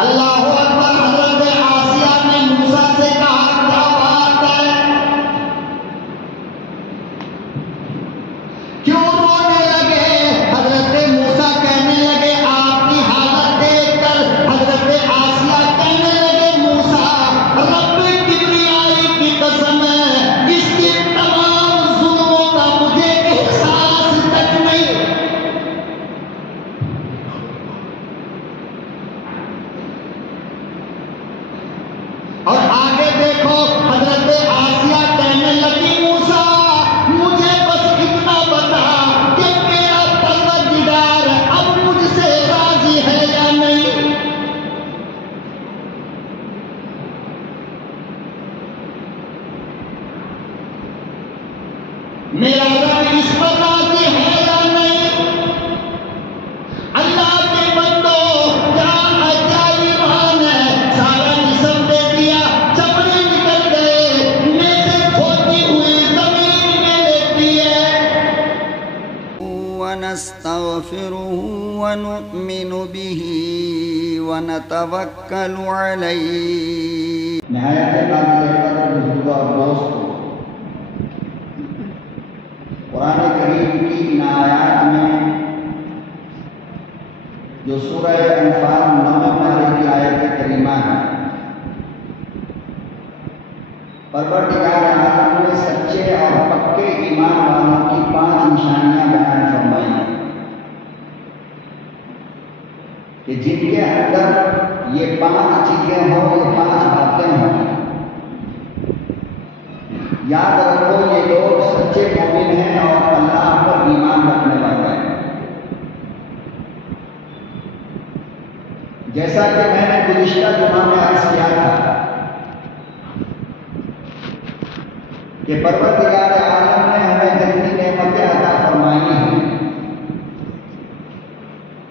اللہ اکبر۔ حضرت آسیہ نے موسیٰ سے کہا کیا بات ہے، کیوں رونے لگے؟ حضرت موسیٰ کہنے لگے آپ کی حالت دیکھ کر، حضرت آسیہ کہنے لگے موسیٰ رب کبریائی کی قسم ہے اس کی تمام ظلموں کا مجھے احساس تک نہیں۔ اور آگے دیکھو حضرت آسیہ کہنے لگی موسیٰ مجھے بس اتنا بتا کہ میرا پروردگار اب مجھ سے راضی ہے یا نہیں۔ میرا رب اس پر راضی ہے یا نہیں؟ اللہ کے بندو کیا ایمان ہے، سارا جسم دے دیا، چمڑے نکل گئے، نیزے کھوتی ہوئی زمین میں لیتی ہے۔ ونستغفره ونؤمن به ونتوکل علیہ۔ نہایت قابل قدر بزرگ اور دوست، قرآن کریم کی ان آیات میں جو سورہ انفال 9 پارے کی آیت کریمہ ہے، پروردگار عالم نے سچے اور پکے ایمان والوں کی 5 نشانیاں بیان فرمائی ہیں کہ جن کے اندر یہ 5 چیزیں ہوں، یہ 5 باتیں ہوں، یاد رکھو یہ لوگ سچے مومن ہیں اور اللہ پر ایمان رکھنے والے ہیں۔ جیسا کہ میں نے گزشتہ جمعہ میں عرض کیا تھا کہ پروردگار عالم نے ہمیں جتنی نعمتیں عطا فرمائی ہیں،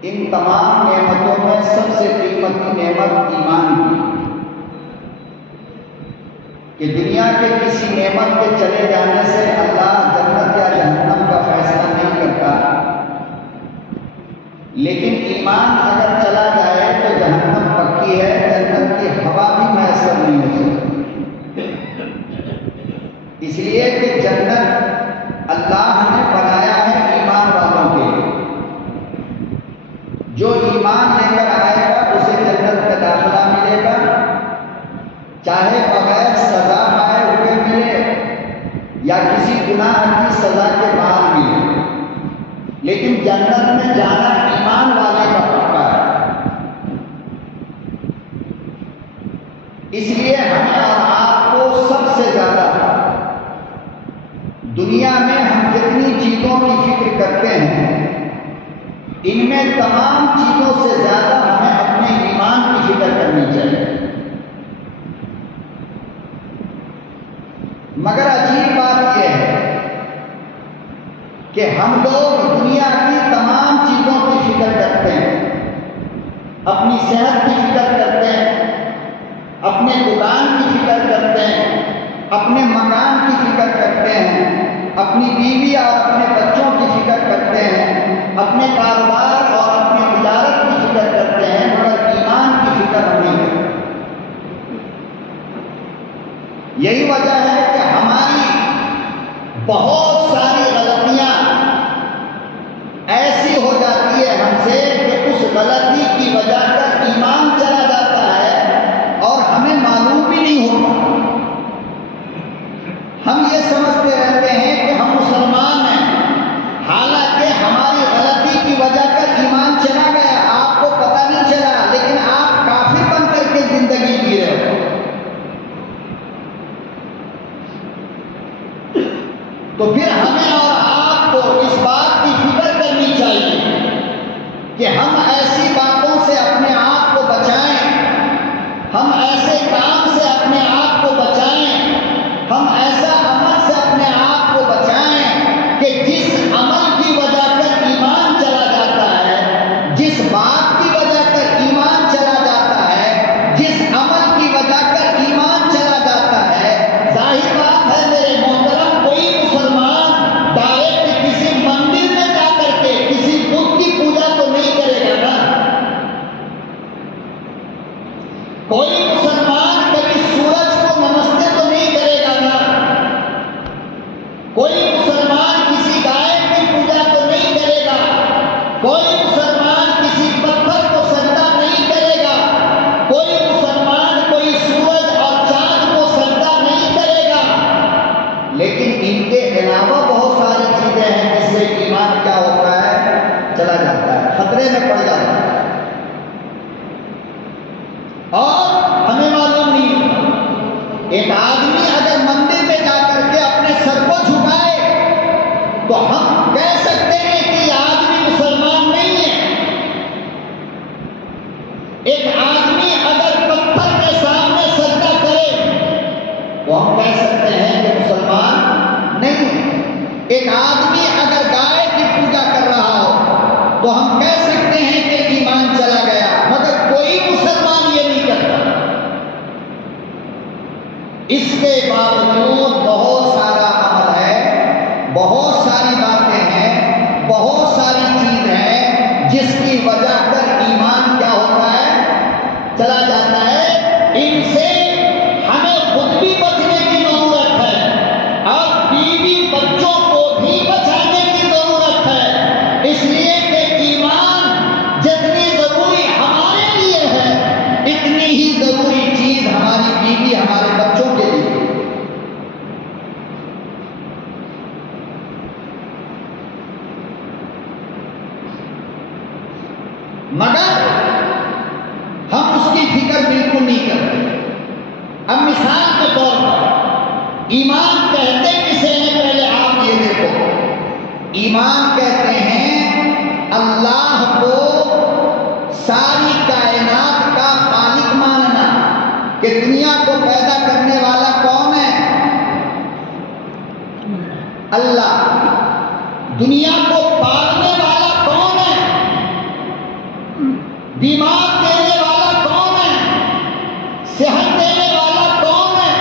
ان تمام نعمتوں میں سب سے قیمتی نعمت ایمان کی، کہ دنیا کے کسی نعمت کے چلے جانے سے اللہ جنت یا جہنم کا فیصلہ نہیں کرتا، لیکن ایمان اگر چلا جائے تو جہنم پکی ہے، جنت کی ہوا بھی میسر نہیں ہو سکتی۔ اس لیے کہ جنت اللہ نے بنایا ہے ایمان والوں کے لیے، جو ایمان لے کر آئے گا اسے جنت کا داخلہ ملے گا، چاہے بغیر سزا پائے ہوئے ملے یا کسی گناہ کی سزا کے بعد ملے، لیکن جنت میں جانا ایمان والے کا پکا ہے۔ اس لیے ہمیں اور آپ کو سب سے زیادہ دنیا میں ہم جتنی چیزوں کی فکر کرتے ہیں، ان میں تمام چیزوں سے زیادہ ہمیں اپنے ایمان کی فکر کرنی چاہیے۔ مگر عجیب بات یہ ہے کہ ہم لوگ دنیا کی تمام چیزوں کی فکر کرتے ہیں، اپنی صحت کی فکر کرتے ہیں، اپنے دکان کی فکر کرتے ہیں، اپنے مکان کی فکر کرتے ہیں، اپنی بیوی اور اپنے بچوں کی فکر کرتے ہیں، اپنے کاروبار اور اپنی تجارت کی فکر کرتے ہیں، مگر ایمان کی فکر ہم نہیں کرتے۔ یہی وجہ ہے کہ ہماری بہت ساری غلطیاں ایسی ہو جاتی ہے ہم سے کہ اس غلطی کی وجہ کر ایمان چلا جاتا ہے اور ہمیں معلوم بھی نہیں ہوتا۔ ہم یہ سمجھتے رہتے ہیں کہ ہم مسلمان ہیں، حالانکہ ہماری غلطی کی وجہ کر ایمان چلا گیا، آپ کو پتہ نہیں چلا، لیکن آپ کافر بن کر کے زندگی جی رہے ہو۔ تو پھر ہمیں اور آپ کو اس بات کی فکر کرنی چاہیے کہ ہم ایسی باتوں سے اپنے آپ کو بچائیں، ہم ایسے کام سے اپنے آپ کو بچائیں، ہم ایسا عمل سے اپنے آپ کو بچائیں کہ جس عمل کی وجہ کر ایمان چلا جاتا ہے، جس بات کی وجہ کر ایمان چلا جاتا ہے، جس عمل کی وجہ کر ایمان چلا جاتا ہے، ظاہر بات ہے میرے محترم کوئی مسلمان کوئی مسلمان کبھی سورج کو نمستے تو نہیں کرے گا نا، کوئی مسلمان کسی گائے کی پوجا تو نہیں کرے گا، کوئی مسلمان کسی پتھر کو سجدہ نہیں کرے گا، کوئی مسلمان کوئی سورج اور چاند کو سجدہ نہیں کرے گا، لیکن ان کے علاوہ بہت ساری چیزیں ہیں جس سے ایمان کیا ہوتا ہے، چلا جاتا ہے، خطرے میں پڑ جاتا ہے، اور ہمیں معلوم نہیں ہوتا۔ ایک آدمی اگر مندر میں جا کر کے اپنے سر کو جھکائے تو ہم کہہ سکتے ہیں کہ یہ آدمی مسلمان نہیں ہے۔ ایک آدمی اگر پتھر کے سامنے سجدہ کرے تو ہم کہہ سکتے ہیں کہ مسلمان نہیں ہے۔ ایک آدمی اگر گائے کی پوجا کر رہا ہو تو ہم کہہ سکتے ہیں کہ ایمان چلا گیا، مگر کوئی مسلمان یہ نہیں کرتا۔ اس کے باوجود بہت سارا عمل ہے، بہت ساری باتیں ہیں، بہت ساری چیز ہے جس کی وجہ کر ایمان کیا ہوتا ہے، چلا جاتا ہے۔ ان سے ہمیں خود بھی بچنے کی ضرورت ہے اور بیوی بچوں کو بھی بچانے کی ضرورت ہے، اس لیے کہ ایمان جتنی ضروری ہمارے لیے ہے اتنی ہی ضروری چیز ہماری بیوی ہمارے بچوں کے لیے۔ مگر ہم اس کی فکر بالکل نہیں کرتے۔ اب مثال کے طور پر ایمان کہتے کسے ہیں، پہلے آپ یہ دیکھو، ایمان کہتے ہیں اللہ کو ساری کائنات کا خالق ماننا، کہ دنیا کو پیدا کرنے والا کون ہے، اللہ، دنیا کو پالنے والا کون ہے، بیمار دینے والا کون ہے، صحت دینے والا کون ہے،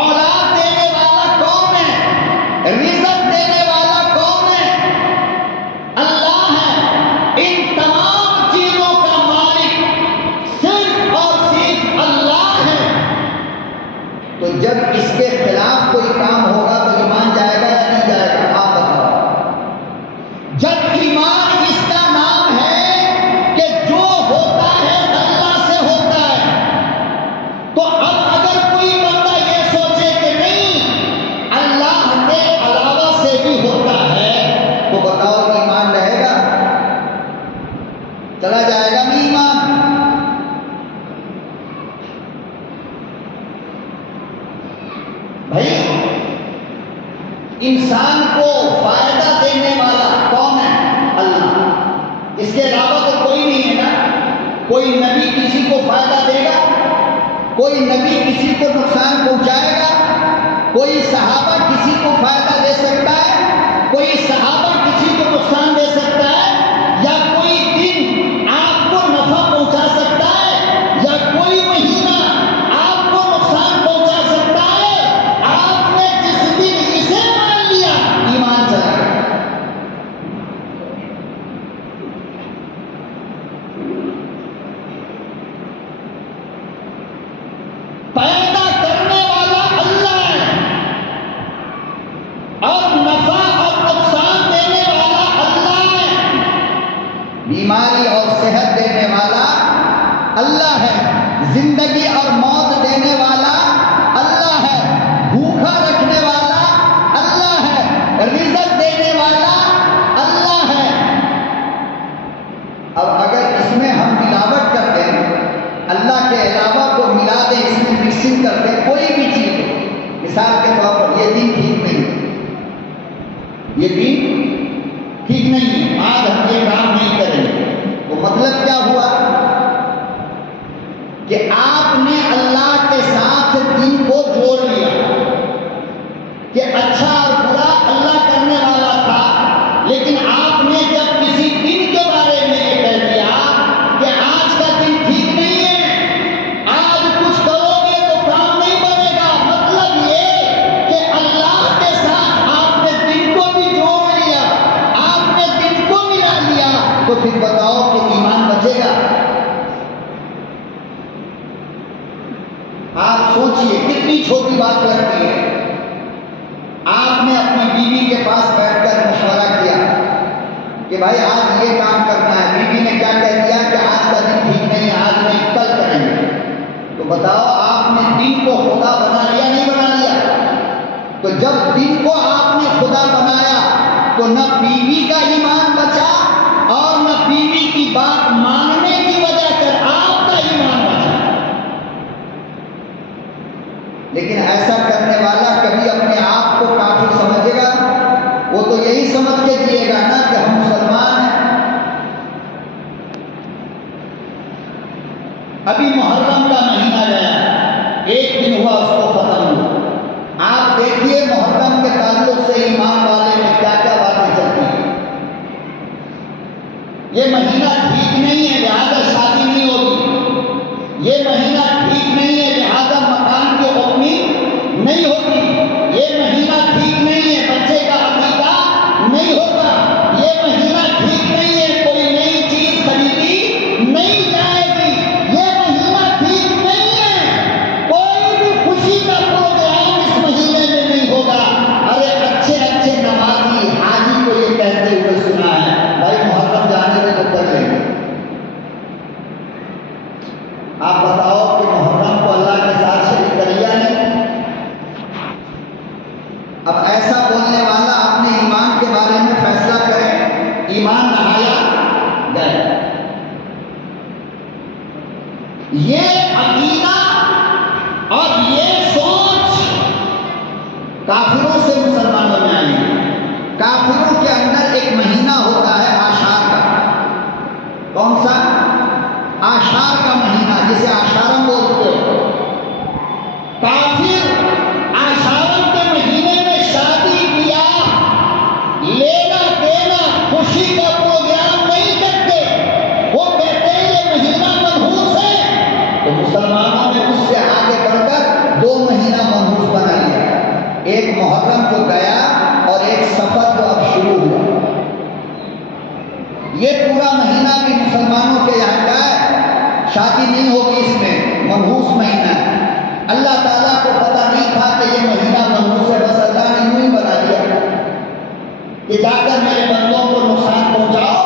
اولاد دینے والا کون ہے، رزق دینے والا کون ہے، اللہ ہے۔ ان تمام چیزوں کا مالک صرف اور صرف اللہ ہے۔ تو جب اس کے خلاف کوئی کام ہوگا تو ایمان جائے گا یا نہیں جائے گا، آپ بتاؤ۔ جب ایمان اس کا نام ہے کہ جو ہوتا ہے اللہ سے ہوتا ہے، تو اب اگر کوئی بندہ یہ سوچے کہ نہیں اللہ کے علاوہ سے بھی ہوتا ہے، تو بتاؤ ایمان رہے گا، چلا جائے گا نہیں ایمان؟ بھائی انسان کو فائدہ دینے والا کون ہے، اللہ، اس کے علاوہ تو کوئی نہیں ہے نا۔ کوئی نبی کسی کو فائدہ دے گا، کوئی نبی کسی کو نقصان پہنچائے گا، کوئی صحابہ کسی کو فائدہ دے سکتا ہے، کوئی صحابہ کسی کو نقصان دے سکتا ہے، یا کوئی دن آپ کو نفع پہنچا سکتا ہے، یا کوئی مہینہ آپ کو نقصان پہنچا سکتا ہے۔ آپ نے جس دن اسے مان لیا ایمان چلا گیا۔ پیدا کرنے والا اللہ ہے اور نفع اور نقصان دینے والا اللہ ہے، بیماری اور صحت دینے والا اللہ ہے، زندگی اور موت دینے والا اللہ ہے، بھوکا رکھنے والا اللہ ہے، رزق دینے والا اللہ ہے۔ اب اگر اس میں ہم ملاوٹ کر دیں، اللہ کے علاوہ کو ملا دیں، اس میں مکسنگ کر دیں کوئی بھی چیز ہو، مثال کے طور پر یہ دین ٹھیک نہیں ہے، یہ دین ٹھیک نہیں ہے، آج ہم یہ کام نہیں کریں گے، تو مطلب کیا ہوا کہ آپ نے اللہ کے ساتھ دین کو جوڑ لیا، کہ اچھا اور برا اللہ کرنے والا تھا، لیکن آپ نے جب کسی دن کے بارے میں یہ کہہ دیا کہ آج کا دن ٹھیک نہیں ہے، آج کچھ کرو گے تو کام نہیں بنے گا، مطلب یہ کہ اللہ کے ساتھ آپ نے دن کو بھی جوڑ لیا، آپ نے دن کو ملا لیا، تو پھر بتاؤ کہ ایمان بچے گا؟ آپ سوچئے کتنی چھوٹی بات لگتی ہے. آپ نے اپنی بیوی کے پاس بیٹھ کر مشورہ کیا کہ بھائی آج یہ کام کرنا ہے. بیوی نے کیا کہہ دیا کہ آج کا دن ٹھیک نہیں ہے، آج نہیں کل کریں گے. تو بتاؤ آپ نے دن کو خدا بنا لیا نہیں بنا لیا؟ تو جب دن کو آپ نے خدا بنایا تو نہ بیوی کا ایمان بچا اور نہ بیوی کی بات ماننے کی وجہ سے آپ کا ایمان بچا. لیکن ایسا کرنے والا کبھی اپنے آپ کو کافر سمجھے گا؟ وہ تو یہی سمجھ کے جیے گا نا کہ ہم مسلمان ہیں. ابھی محرم کا مہینہ گیا، ایک دن ہوا اس کو ختم ہوا. آپ دیکھیے محرم کے تعلق سے ایمان والے میں کیا کیا باتیں چلتی ہیں. یہ مہینہ ٹھیک نہیں ہے لہذا شادی نہیں ہوگی. یہ مہینہ ٹھیک نہیں ہے لہذا مکان کی اوپننگ نہیں ہوگی. یہ مہینہ ٹھیک نہیں ہے بچے کا عقیقہ نہیں ہوگا. یہ مہینہ ٹھیک نہیں ہے کوئی نئی چیز خریدی نہیں جائے گی. یہ مہینہ ٹھیک نہیں ہے کوئی بھی خوشی کا پروگرام اس مہینے میں نہیں ہوگا. ارے اچھے اچھے نمازی حاجی کو یہ کہتے ہوئے سنا ہے بھائی محرم جانے میں تو کر لیں گے. آپ بتاؤ کہ محرم کو اللہ کے ساتھ شریک کر لیا نہیں؟ اب ایسا بولنے والا اپنے ایمان کے بارے میں فیصلہ کرے. ایمان نہایا گیا. یہ عقیدہ اور یہ سوچ کافروں سے مسلمانوں میں آئی ہے. کافروں کے اندر ایک مہینہ ہوتا ہے آشار کا. کون سا؟ آشار کا مہینہ جسے آشارم بولتے ہو. کافر آشارم کے مہینے میں شادی بیاہ لینا دینا خوشی کا پروگرام نہیں کرتے. وہ کہتے ہیں یہ مہینہ منحوس ہے. تو مسلمانوں نے اس سے آگے بڑھ کر 2 مہینہ منحوس بنا لیا. ایک محرم جو گیا اور ایک سفر جو اب شروع ہوا. یہ پورا مہینہ بھی مسلمانوں کے یہاں کا ہے. شادی نہیں ہوگی اس میں، منحوس مہینہ ہے. اللہ تعالیٰ کو پتہ نہیں تھا کہ یہ مہینہ منحوس ہے، بس اللہ نے یوں ہی بنا دیا کہ جا کر میرے بندوں کو نقصان پہنچاؤ.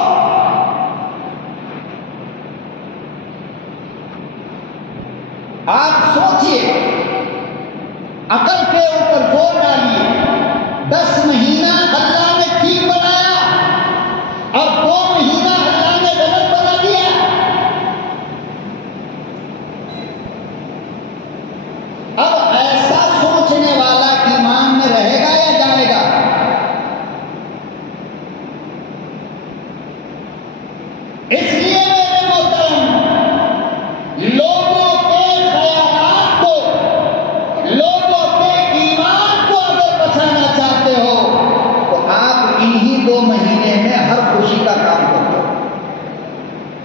آپ سوچئے، عقل کے اوپر زور ڈالیے. 10 مہینہ اللہ نے ٹھیک بنایا اور 2 مہینہ اللہ نے غلط بنا دیا. اب ایسا سوچنے والا ایمان میں رہے گا یا جائے گا؟ اس لیے میرے محترم لوگوں کے خیالات کو، لوگوں کے ایمان کو اگر بچانا چاہتے ہو تو آپ انہی 2 مہینے میں ہر خوشی کا کام کرو.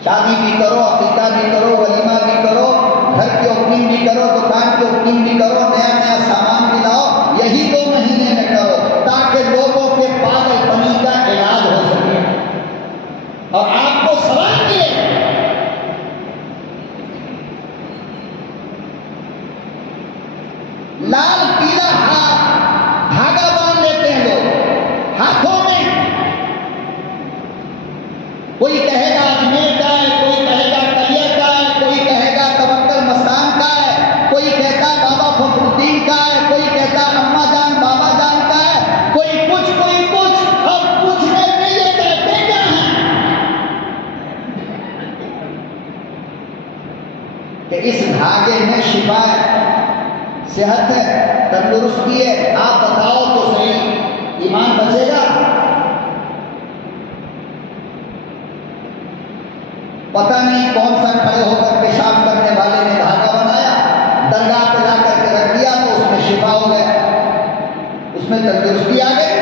شادی بھی کرو، عقیقہ بھی کرو، ولیمہ بھی کرو، گھر کی اوپننگ بھی کرو، دکان کی اوپننگ بھی کرو، نیا نیا سامان بھی لاؤ. یہی 2 مہینے میں کرو تاکہ لوگوں کے پاگل پنی کا علاج ہو سکے. اور آپ کو سوال ملے لال پیلا ہاتھ دھاگا باندھ لیتے ہیں لوگ ہاتھوں میں. کوئی کہے گا اجمیر کا ہے، کوئی کہے گا کلیہ کا ہے، کوئی کہے گا توکل مستان کا ہے، کوئی کہتا ہے بابا فخر الدین کا ہے، کوئی کہتا ہے اماں جان بابا جان کا ہے، کوئی کچھ کوئی کچھ. اور پوچھنے میں یہ کہتے کیا ہیں کہ اس دھاگے میں شفا ہے، صحت ہے، تندرستی ہے. آپ بتاؤ تو صحیح، ایمان بچے گا؟ پتہ نہیں کون سا کھڑے ہو کر پیشاب کرنے والے نے دھاگا بنایا، درگاہ پہ لا کر کے رکھ دیا تو اس میں شفا ہو گیا، اس میں تندرستی آ گئی.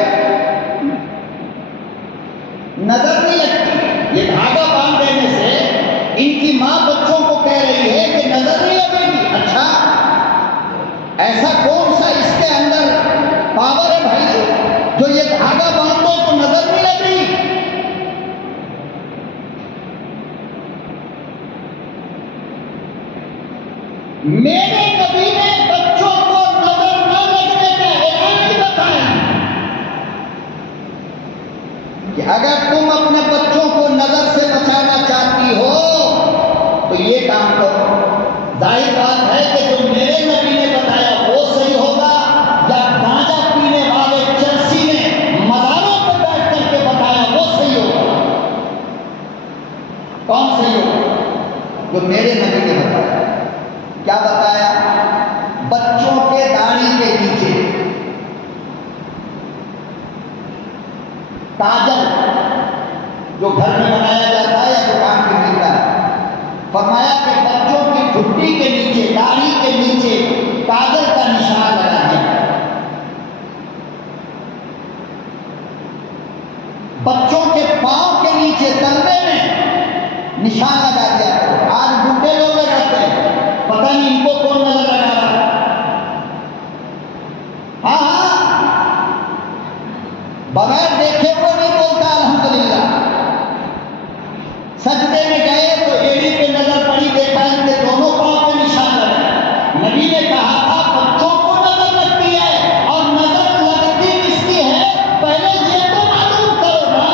نظر نہیں لگتی. یہ دھاگا باندھ دینے سے ان کی ماں بچوں کو کہہ رہی ہے کہ نظر نہیں لگے گی. اچھا ایسا کون سا اس کے اندر پاور ہے بھائی جو یہ دھاگا باندھ دو تو نظر نہیں لگ رہی؟ میرے نبی بتائیں کہ اگر تم اپنے بچوں کو نظر سے بچانا چاہتی ہو تو یہ کام کرو. ظاہر بات ہے کہ جو میرے نبی نے بتایا وہ صحیح ہوگا یا گانجا پینے والے چرسی نے مزاروں پہ بیٹھ کر کے بتایا وہ صحیح ہوگا؟ کون صحیح ہوگا؟ جو میرے نبی نے بتایا. کیا بتایا؟ بچوں کے داڑھی کے نیچے کاجل جو گھر میں بنایا جاتا ہے یا دکان پہ ملتا ہے، فرمایا کہ بچوں کی گھٹی کے نیچے، داڑھی کے نیچے کاجل کا نشان لگا دیا. بچوں کے پاؤں کے نیچے تلوے میں نشان لگا دیا. آج بڈھے لوگ لگاتے ہیں، پتہ نہیں ان کو کون نظر لگا رہا. ہاں بغیر دیکھے وہ نہیں بولتا الحمدللہ. سجدے میں گئے تو ایڑی پہ نظر پڑی، دیکھا ان کے دونوں پاؤں پہ نشان لگا. نبی نے کہا تھا بچوں کو نظر لگتی ہے اور نظر لگتی کس کی ہے پہلے یہ تو معلوم کرو نا.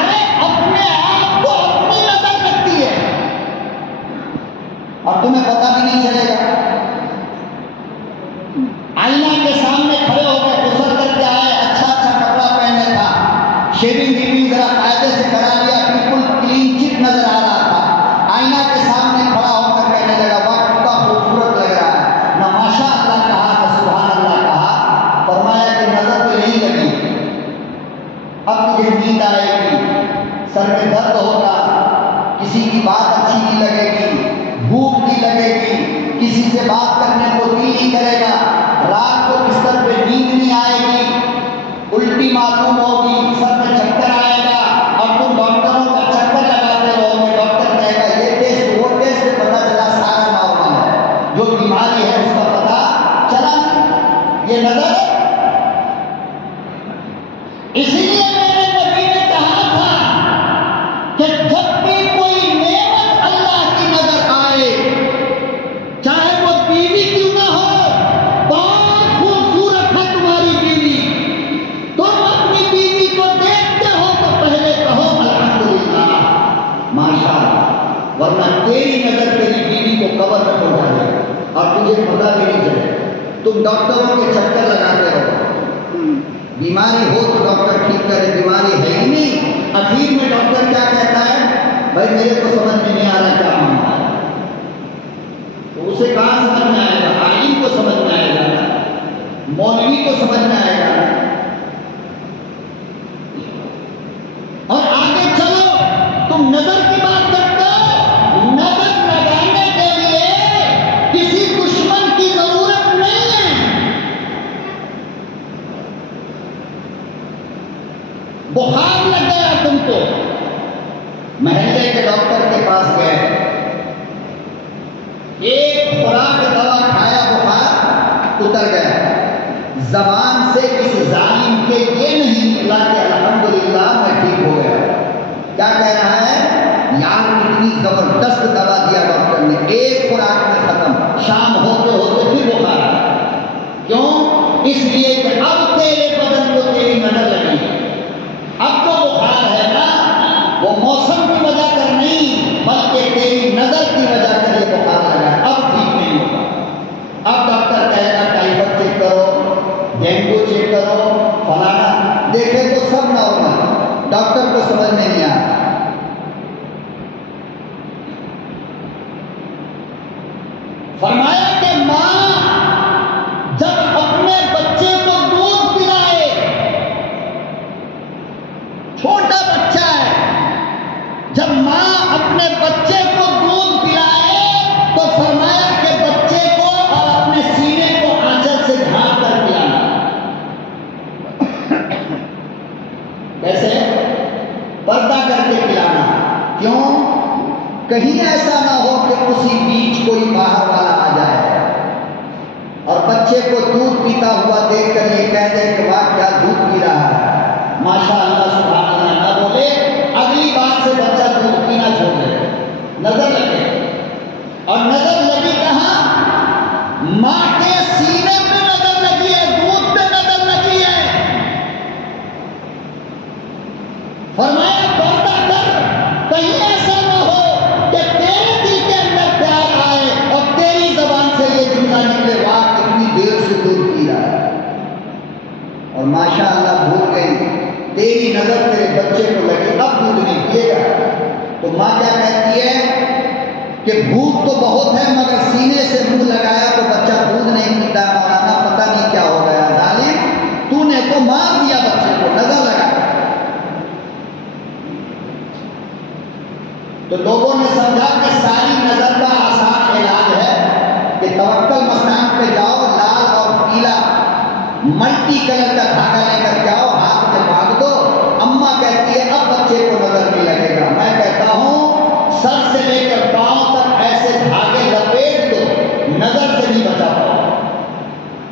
ارے اپنے آپ کو اپنی نظر لگتی ہے اور تمہیں پتہ بھی نہیں چلے گا. آئینہ کے سامنے کھڑے ہو کے گزر کر کے آئے، اچھا کپڑا پہنے تھا، شیونگ ویونگ ذرا قاعدے سے کرا لیا، بالکل کلین چٹ نظر آ رہا تھا. آئینہ کے سامنے کھڑا ہو کر کہنے لگا واہ کتنا خوبصورت لگ رہا ہے، نہ ماشاء اللہ کہا نہ سبحان اللہ کہا. فرمایا کہ نظر تو نہیں لگی، اب تجھے نیند آئے گی، سر میں درد ہوگا، کسی کی بات اچھی نہیں لگے گی، بھوک نہیں لگے گی، کسی سے بات کرنے کو دل نہیں کرے گا، رات کو بستر پہ نیند نہیں آئے گی، الٹی معلوم ہوگی، سر میں چکر آئے گا اور تم ڈاکٹروں کا چکر لگاتے رہو گے. ڈاکٹر کہے گا یہ ٹیسٹ وہ ٹیسٹ، پتہ چلا سارا نارمل ہے، جو بیماری ہے اس کا پتہ چلا نہیں. یہ نظر ہے. اسی لیے میرے نبی نے کہا تھا کہ جب بھی کوئی نعمت اللہ کی نظر آئے، چاہے وہ بیوی کیوں نہ ہو، بہت خوبصورت ہے تمہاری بیوی، تم اپنی بیوی کو دیکھتے ہو تو پہلے کہو الحمدللہ ماشاء اللہ، ورنہ تیری نظر تیری بیوی کو قبر میں پہنچا دے گا اور تجھے پتہ بھی نہیں چلے. تم ڈاکٹروں کے چکر لگاتے رہو، بیماری ہو تو ڈاکٹر ٹھیک کرے، بیماری ہے ہی نہیں. اخیر میں ڈاکٹر کیا کہتا ہے؟ بھائی میرے کو سمجھ میں نہیں آ رہا کیا معاملہ ہے. تو اسے کہاں سمجھ میں آئے گا؟ عالم کو سمجھ میں آئے گا، مولوی کو سمجھ میں آئے گا. اور آگے چلو، تم نظر کی بات کرتے ہو، نظر لگانے کے لیے کسی دشمن کی ضرورت نہیں ہے. بخار لگ گیا تم کو، محلے کے ڈاکٹر کے پاس گئے، ایک خوراک دوا کھایا، بخار اتر گیا. زبان سے اس ظالم کے یہ نہیں نکلا کہ الحمدللہ میں ٹھیک ہو گیا. کیا کہہ رہا ہے؟ یار اتنی زبردست دوا دیا ڈاکٹر نے، ایک خوراک میں ختم، شام ہوتے ہوتے پھر بخار آیا. کیوں؟ اس لیے کہ اب تیرے بدن کو تیری نظر لگی ہے. اب جو بخار ہے نا وہ موسم کی وجہ کر نہیں بلکہ تیری نظر کی وجہ کر یہ بخار لگا ہے. اب ٹھیک نہیں ہوگا. اب ڈاکٹر کہے گا ٹائیفائڈ چیک کرو، ڈینگو چیک کرو، فلانا، دیکھے تو سب نارمل، ڈاکٹر کو سمجھ میں نہیں آتا. فرمایا کہ ماں جب اپنے بچے کو دودھ پلائے، چھوٹا بچہ ہے، جب ماں اپنے بچے کو دودھ پلائے تو فرمایا کہ بچے کو اور اپنے سینے کو آنچل سے ڈھانپ کر پلانا. کیسے؟ پردہ کر کے پلانا. کیوں؟ کہیں ایسا نہ ہو کہ اسی بیچ کوئی باہر والا آ جائے اور بچے کو دودھ پیتا ہوا دیکھ کر یہ کہہ دے کہ واہ کیا دودھ پی رہا ہے، ماشاء اللہ سبحان اللہ نہ بولے، اگلی بار سے بچہ دودھ پینا چھوڑ دے. نظر لگے، اور نظر لگی کہاں؟ کہ بھوک تو بہت ہے مگر سینے سے منہ لگایا تو بچہ دودھ نہیں پیتا، مولانا پتہ نہیں کیا ہو گیا، ظالم تو نے تو مار دیا بچے کو نظر لگا۔ تو لوگوں نے سمجھا کہ ساری نظر کا آسان علاج ہے کہ توکل مستان پہ جاؤ، لال اور پیلا ملٹی کلر کا دھاگا لے کر جاؤ، ہاتھ میں باندھ دو۔ اماں کہتی ہے اب بچے کو نظر نہیں لگے گا، میں کہتا ہوں سر سے لے کر پاؤں تک ایسے دھاگے لپیٹ دو، نظر سے نہیں بچا پاؤ۔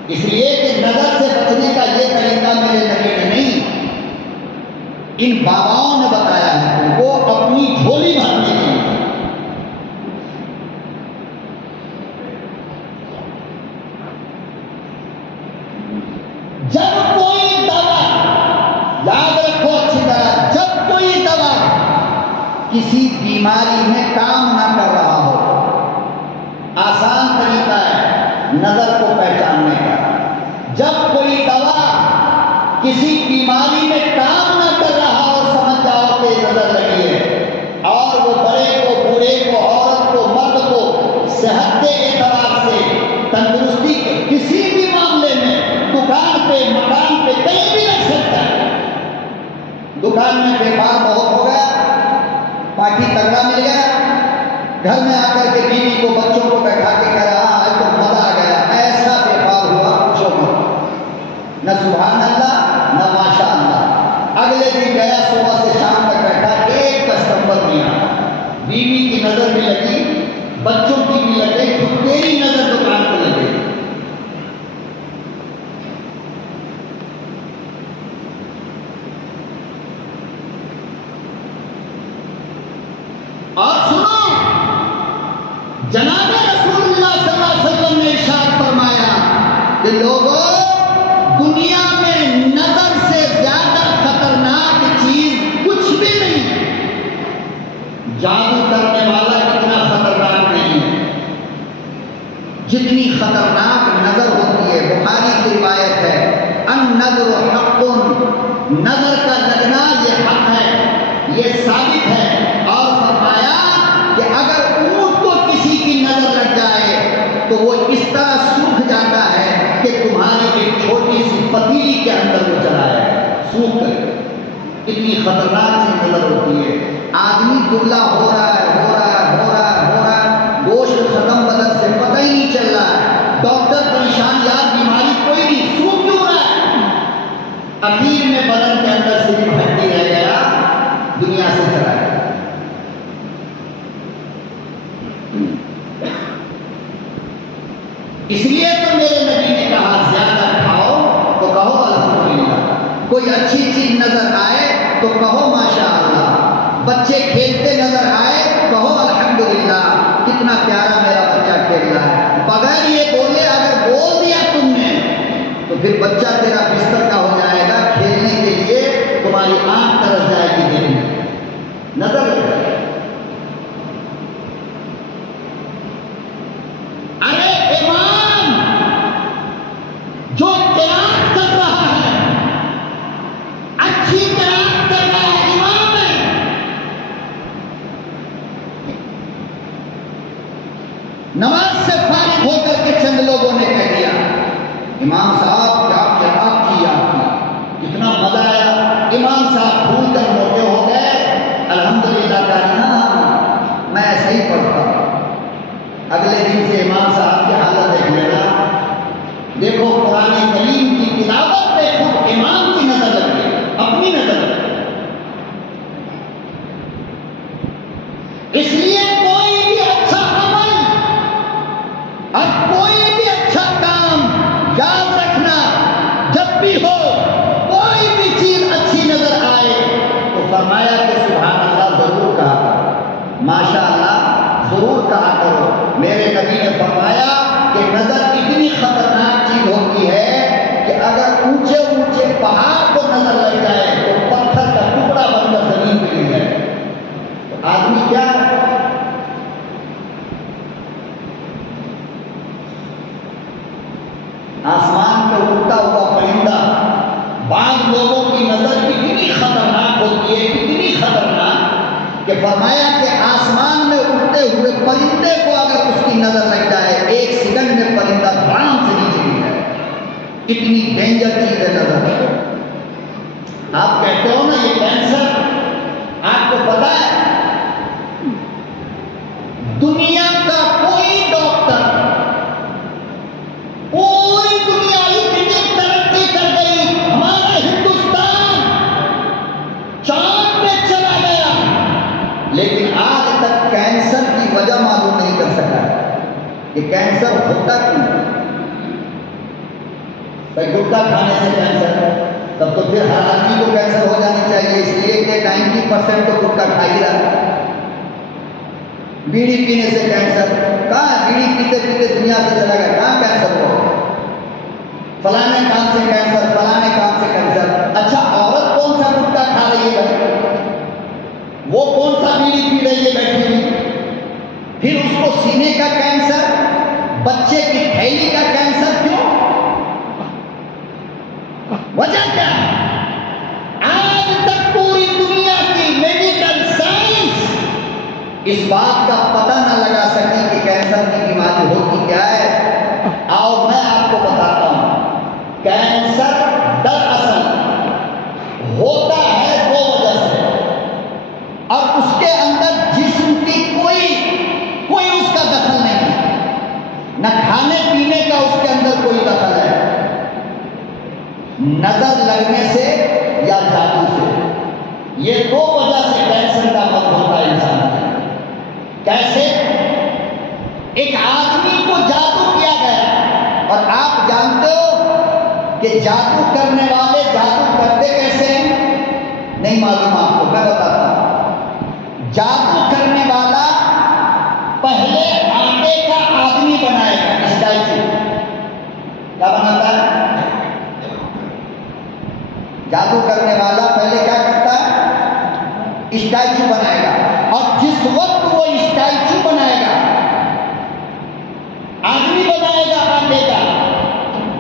اس لیے کہ نظر سے بچنے کا یہ طریقہ میرے نبی نے نہیں، ان باباؤں نے بتایا ہے، وہ اپنی جھولی بھرنے کے لیے۔ جب کوئی دوا، یاد رکھو اچھی طرح، جب کوئی دوا کسی بیماری میں کام نہ کر رہا ہو، آسان طریقہ ہے نظر کو پہچاننے کا۔ جب کوئی دوا کسی بیماری میں کام نہ کر رہا ہو، سمجھ جاؤ کہ نظر لگی ہے، اور وہ بڑے کو بوڑھے کو عورت کو مرد کو صحت کے اعتبار سے تندرستی کے کسی بھی معاملے میں دکان پہ مکان پہ کہیں بھی لگ سکتا ہے۔ دکان میں بیمار بہت ہو گیا، پارٹی تگڑا مل گیا، گھر میں آ کر کے بیوی کو بچوں کو بیٹھا کے کہہ رہا آج تو مزہ آ گیا، ایسا بیمار ہوا پوچھو مت، نہ سبحان اللہ نہ ماشاء اللہ۔ اگلے دن گیا صبح سے شام تک بیٹھا، ایک کسٹمر نہیں آیا، بیوی کی نظر بھی لگی، بچوں کی بھی لگی، تو تیری نظر دکان پہ لگے۔ اور سنو، جناب رسول اللہ صلی اللہ علیہ وسلم نے ارشاد فرمایا کہ لوگوں، دنیا میں نظر سے زیادہ خطرناک چیز کچھ بھی نہیں ہے۔ جادو کرنے والا اتنا خطرناک نہیں ہے جتنی خطرناک نظر ہوتی ہے۔ بخاری کی روایت ہے، النظر حق، نظر کا لگنا یہ حق ہے، یہ ثابت ہے۔ اور فرمایا کہ اگر اونٹ کو کسی کی نظر لگ جائے تو وہ اس طرح سوکھ جاتا ہے کہ تمہاری ایک چھوٹی سی پتیلی کے اندر وہ چلا ہے، سوکھ کر۔ اتنی خطرناک سی نظر ہوتی ہے۔ آدمی دبلا ہو رہا ہے، ہو رہا ہے، ہو رہا ہے، ہو رہا ہے، گوشت ختم بدن سے پتہ ہی نہیں چل رہا ہے، ڈاکٹر پریشان، یار بیماری کوئی نہیں، سوکھ کیوں رہا ہے؟ اخیر میں بدن کے اندر صرف ہڈی رہ گیا، دنیا سے چلا گیا۔ اس لیے تو میرے نبی نے کہا زیادہ کھاؤ تو کہو الحمدللہ، کوئی اچھی چیز نظر آئے تو کہو ماشاء اللہ، بچے کھیلتے نظر آئے کہو الحمدللہ، کتنا پیارا میرا بچہ کھیل رہا ہے، بغیر یہ بولے اگر بول دیا تم نے تو پھر بچہ تیرا بستر کا ہو جائے گا، کھیلنے کے لیے تمہاری آنکھ طرف جائے گی دل میں، نظر لگ جائے گی۔ ارے امام جو قرات کر رہا ہے، اچھی قرات کر رہا ہے، امام ہے، نماز سے فارغ ہو کر کے چند لوگوں نے کہہ دیا امام صاحب کیا قرات کی آپ کی، کتنا مزہ آیا۔ امام صاحب بھول کر موٹے ہو گئے، الحمدللہ کہا میں ایسے ہی پڑھتا ہوں۔ اگلے دن سے امام صاحب کی حالت دیکھ لینا، دیکھو قرآن کریم کی تلاوت پہ خود امام کی نظر لگی، اپنی نظر لگی۔ اس لیے کوئی بھی اچھا عمل اور کوئی بھی اچھا کام یاد رکھنا، جب بھی ہو کوئی بھی چیز اچھی نظر آئے تو فرمایا کہ سبحان اللہ ضرور کہا کرو، ماشاء اللہ ضرور کہا کرو۔ میرے نبی نے فرمایا کہ نظر اتنی خطرناک چیز ہوتی ہے کہ اگر اونچے اونچے پہاڑ کو نظر لگ جائے تو پتھر کا ٹکڑا بن کر زمین پہ گر جائے، تو آدمی کیا آسمان پہ اڑتا ہوا پرندہ، بعض لوگوں کی نظر اتنی خطرناک ہوتی ہے، اتنی خطرناک کہ فرمایا کہ آسمان میں اڑتے ہوئے پرندے کو اگر اس کی نظر لگ جائے 1 سیکنڈ میں پرندہ دھڑام سے نیچے گر جائے. اتنی ڈینجر چیز ہے نظر. آپ کہتے ہو نا یہ کینسر، آپ کو پتا ہے دنیا کا کوئی ڈاکٹر، پوری دنیا اتنی ترقی کر گئی، ہمارا ہندوستان چاند پہ چلا گیا، لیکن آج تک کینسر کی وجہ معلوم نہیں کر سکا کہ کینسر ہوتا کیوں. بھائی گٹکا کھانے سے کینسر ہے، تب تو پھر ہر آدمی کو کینسر ہو جانی چاہیے، اس لیے کہ 90% تو گٹکا کھا ہی رہا ہے. بیڑی پینے سے کینسر، کہاں ہے بیڑی پیتے پیتے دنیا سے چلا گیا، کہاں کینسر ہوا. فلانے کام سے کینسر، فلانے کام سے کینسر. اچھا عورت کون سا گٹکا کھا رہی ہے بھائی، وہ کون سا بیڑی پی رہی ہے بیٹھی ہوئی، پھر اس کو سینے کا کینسر، بچے کی تھیلی کا کینسر کیوں؟ وجہ کیا ہے؟ آج تک پوری دنیا کی میڈیکل سائنس اس بات کا پتہ نہ لگا سکی کہ کینسر کی بیماری ہوتی کیا ہے. آؤ میں آپ کو بتاتا ہوں. کینسر دراصل ہوتا ہے 2 وجہ سے، اور اس کے اندر جسم کی کوئی اس کا دخل نہیں ہے، نہ کھانے پینے کا اس کے اندر کوئی دخل ہے، نظر لگنے سے یا جادو سے. یہ 2 وجہ سے کینسر کا موت ہوتا ہے انسان کا. کیسے؟ ایک آدمی کو جادو کیا گیا، اور آپ جانتے ہو کہ جادو کرنے والے جادو کرتے کیسے ہیں؟ نہیں معلوم آپ کو، میں بتاتا ہوں. جادو کرنے والا پہلے آٹے کا آدمی بنائے گا، اسٹیچو. کیا بناتا ہے؟ جادو کرنے والا پہلے کیا کرتا ہے؟ اسٹیچو بنائے گا. اور جس وقت وہ اسٹیچو بنائے گا، آدمی بنائے گا آٹے کا،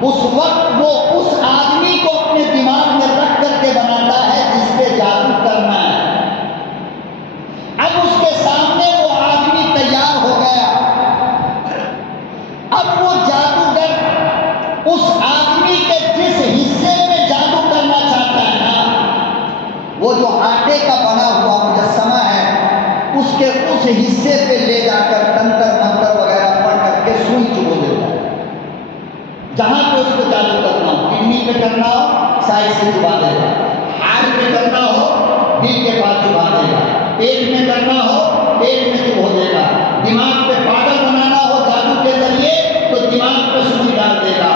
اس وقت وہ اس آدمی کو اپنے دماغ میں رکھ کر کے بناتا ہے جس پہ جادو کرنا ہے. اب اس کے سامنے وہ آدمی تیار ہو گیا. اب وہ جادوگر اس آدمی کے جس حصے میں جادو کرنا چاہتا ہے نا، وہ جو آٹے کا بنا ہوا مجسمہ ہے، اس کے اس حصے پہ لے جا کر تنتر منتر وغیرہ پڑھ کر کے سوئی چبو دیتا ہے. جہاں پہ اس کو جادو کرنا ہو، کڈنی پہ کرنا ہو سائڈ سے چبا دے گا، ہارٹ پہ کرنا ہو دل کے پاس چبا دے گا، پیٹ میں کرنا ہو پیٹ میں چبو دے گا، دماغ پہ پاگل بنانا ہو جادو کے ذریعے تو دماغ پہ سوئی ڈال دے گا.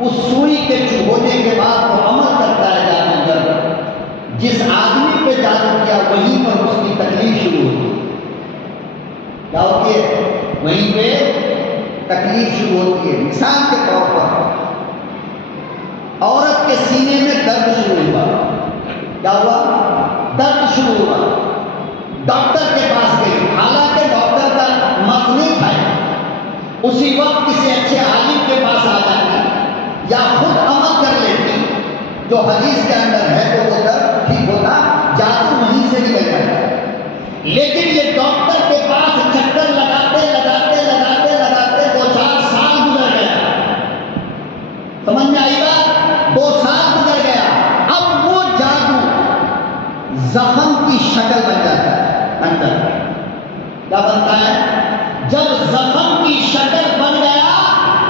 اس سوئی کے چبونے کے بعد وہ عمل کرتا ہے جادوگر. جس آدمی پہ جادو کیا وہیں پر اس کی تکلیف شروع ہوتی ہے. کیا ہوتی ہے؟ وہیں پہ تکلیف شروع ہوتی ہے. مثال کے طور پر عورت کے سینے میں درد شروع ہوا. کیا ہوا؟ درد شروع ہوا. ڈاکٹر کے پاس گئی، حالانکہ ڈاکٹر کا مقصد نہیں تھا. اسی وقت کسی اچھے عالم کے پاس آ جاتی یا خود عمل کر لیتی جو حدیث کے اندر ہے تو وہ درد ٹھیک ہوتا، جادو وہیں سے نکل جاتا. لیکن یہ ڈاکٹر کے پاس چکر لگاتے لگاتے لگاتے لگاتے 2-4 سال گزر گیا. سمجھ میں آئی بات؟ 2 سال گزر گیا. اب وہ جادو زخم کی شکل بن جاتا ہے اندر. کیا بنتا ہے؟ جب زخم کی شکل بن گیا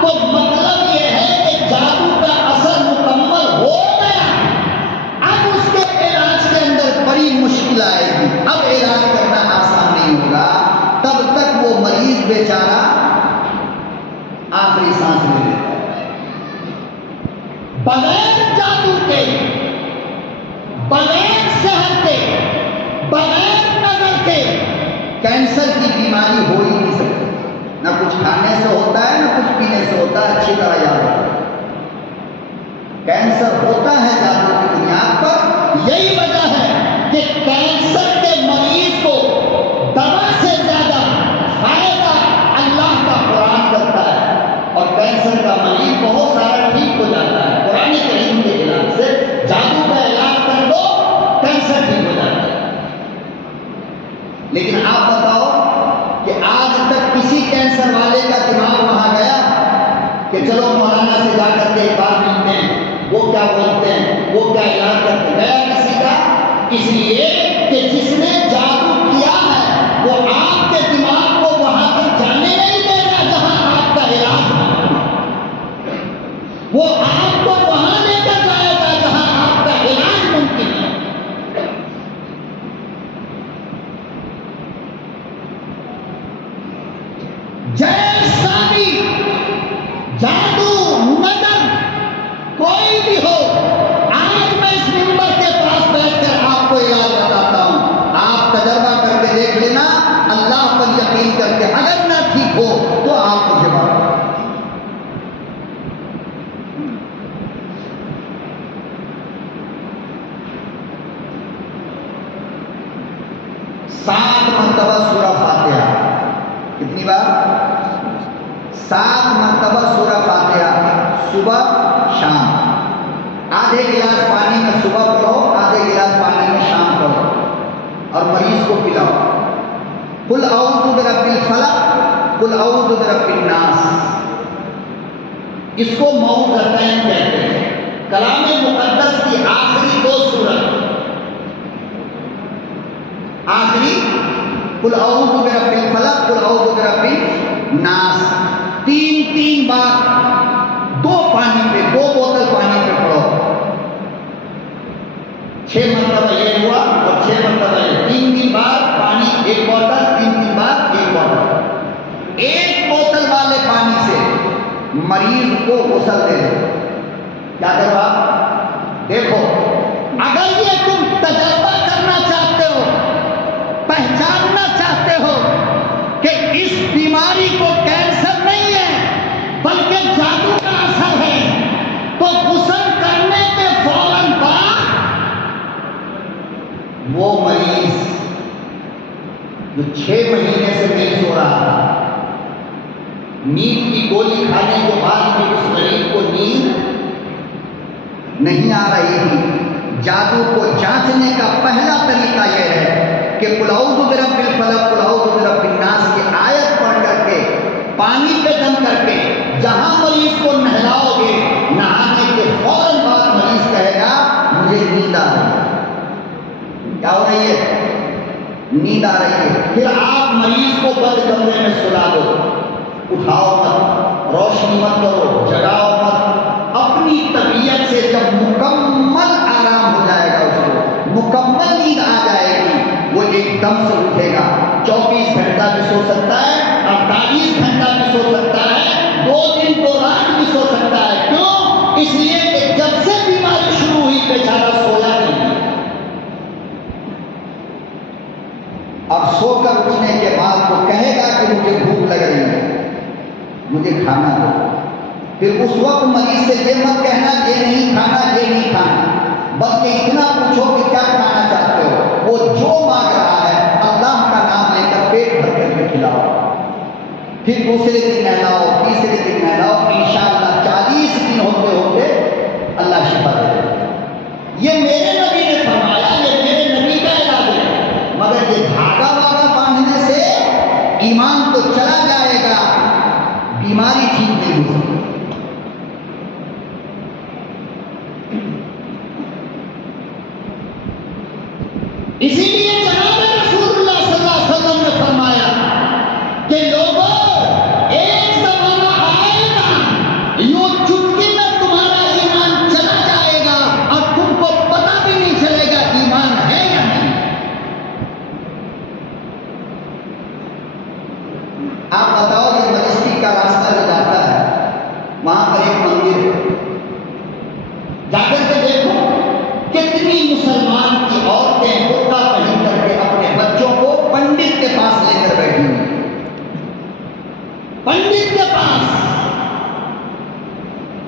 تو مطلب یہ ہے کہ جادو کا اثر مکمل ہو گیا. اب اس کے علاج کے اندر بڑی مشکل آئے گی. اب علاج کرنا آسان نہیں ہوگا. تب تک وہ مریض بیچارہ آخری سانس لے لیتا ہے. بغیر جادو کے، بغیر سحر کے، بغیر نظر کے کینسر کی بیماری ہو ہی نہیں سکتی. نہ کچھ کھانے سے ہوتا ہے نہ کچھ پینے سے ہوتا ہے. اچھی طرح یاد رکھو، کینسر ہوتا ہے جادو کی بنیاد پر. یہی وجہ ہے کہ کینسر کے مریض کو دوا سے زیادہ فائدہ اللہ کا قرآن کرتا ہے، اور کینسر کا مریض بہت سارا ٹھیک ہو جاتا ہے. قرآن کریم کے علاج سے جادو کا علاج کر دو، کینسر ٹھیک ہو جاتا ہے. لیکن آپ بتاؤ کہ آج تک کسی کینسر والے کا دماغ وہاں گیا کہ چلو مولانا سے جا کر کے ایک بار ملتے ہیں، وہ کیا بولتے ہیں، وہ کیا علاج کرتے ہیں؟ گیا کسی کا؟ اس لیے کہ جس نے جادو کیا ہے وہ آپ کے دماغ کو وہاں تک جانے نہیں دے گا جہاں آپ کا علاج ہے، وہ آپ کو وہاں لے کر جائے گا جہاں آپ کا علاج ممکن ہے۔ جیسا بھی جادو نظر کوئی بھی ہو، آج میں اس ممبر کے پاس بیٹھ کر آپ کو علاج بتاتا ہوں، آپ تجربہ کر کے دیکھ لینا، اللہ پر یقین کر کے اگر نہ ٹھیک ہو تو آپ مجھے بتائیں۔ 7 مرتبہ سورہ فاتحہ، کتنی بار؟ 7 مرتبہ سورہ فاتحہ، صبح شام، آدھے گلاس پانی میں صبح پڑھو، آدھے گلاس پانی میں شام پڑھو، اور مریض کو پلاؤ۔ قل اعوذ برب الفلق، قل اعوذ برب الناس، اس کو معوذتین کہتے ہیں۔ کلام مقدس کی آخری 2 سورت، آخری قل اعوذ برب الفلق، قل اعوذ برب الناس، 3 بار 2 پانی پہ، 2 بوتل پانی پہ پڑھو۔ 6 مرتبہ یہ ہوا اور 6 مرتبہ یہ، 3 بار پانی 1 بوتل، 3 بار 1 بوتل۔ 1 بوتل والے پانی سے مریض کو غسل دے دو۔ کیا کرو آپ؟ دیکھو، اگر یہ تم تجربہ کرنا چاہتے ہو، پہچاننا چاہتے ہو کہ اس بیماری کو کینسر نہیں ہے بلکہ جادو کا اثر ہے، تو غسل کرنے کے فوراً بعد وہ مریض جو 6 مہینے سے نہیں سو رہا تھا، نیند کی گولی کھانے کے بعد بھی اس مریض کو نیند نہیں آ رہی تھی، جادو کو جانچنے کا پہلا طریقہ یہ ہے کہ قل اعوذ برب الفلق، قل اعوذ برب الناس کی آیت پڑھ کر کے پانی پہ دم کر کے جہاں مریض کو نہلاؤ گے، نہانے کے فوراً بعد مریض کہے گا مجھے نیند آ رہی ہے۔ کیا ہو رہی ہے؟ نیند آ رہی ہے۔ پھر آپ مریض کو بند کمرے میں سلا دو، اٹھاؤ مت، روشنی مت کرو، جگاؤ مت۔ اپنی طبیعت سے جب مکمل آرام ہو جائے گا، اس کو مکمل نیند آ جائے گی، وہ ایک دم سے اٹھے گا۔ 24 گھنٹہ بھی سو سکتا ہے، 48 گھنٹہ بھی سو سکتا ہے، 2 دن 2 رات بھی سو سکتا ہے۔ کیوں؟ اس لیے کہ جب سے بیماری شروع ہوئی بیچارہ سویا نہیں۔ اب سو کر اٹھنے کے بعد وہ کہے گا کہ مجھے بھوک لگ رہی ہے، مجھے کھانا دو۔ پھر اس وقت مریض سے یہ مت کہنا یہ نہیں کھانا، یہ نہیں کھانا، بلکہ اتنا پوچھو کہ کیا کھانا چاہتے ہو، وہ جو مانگ رہا ہے اللہ کا نام لے کر پیٹ بھر کر کے کھلاؤ۔ پھر دوسرے دن نہلاؤ، تیسرے دن نہلاؤ، انشاءاللہ 40 دن ہوتے ہوتے اللہ شفا دے دے۔ یہ میرے نبی نے فرمایا، یہ میرے نبی کا علاج ہے، مگر یہ دھاگا واگا باندھنے سے ایمان تو چلا جائے گا، بیماری ٹھیک نہیں ہو سکتی۔ اسی لیے جناب رسول اللہ صلی اللہ علیہ وسلم نے فرمایا کہ لوگوں، ایک زمانہ آئے گا یوں چٹکی میں تمہارا ایمان چلا جائے گا اور تم کو پتہ بھی نہیں چلے گا ایمان ہے یا نہیں۔ آپ بتاؤ، یہ مجسٹی کا راستہ جو جاتا ہے وہاں پر ایک مندر ہے، جا کر کے دیکھو کتنی مسلمان کی عورتیں برقع پہن کر کے اپنے بچوں کو پنڈت کے پاس لے کر بیٹھی ہیں۔ پنڈت کے پاس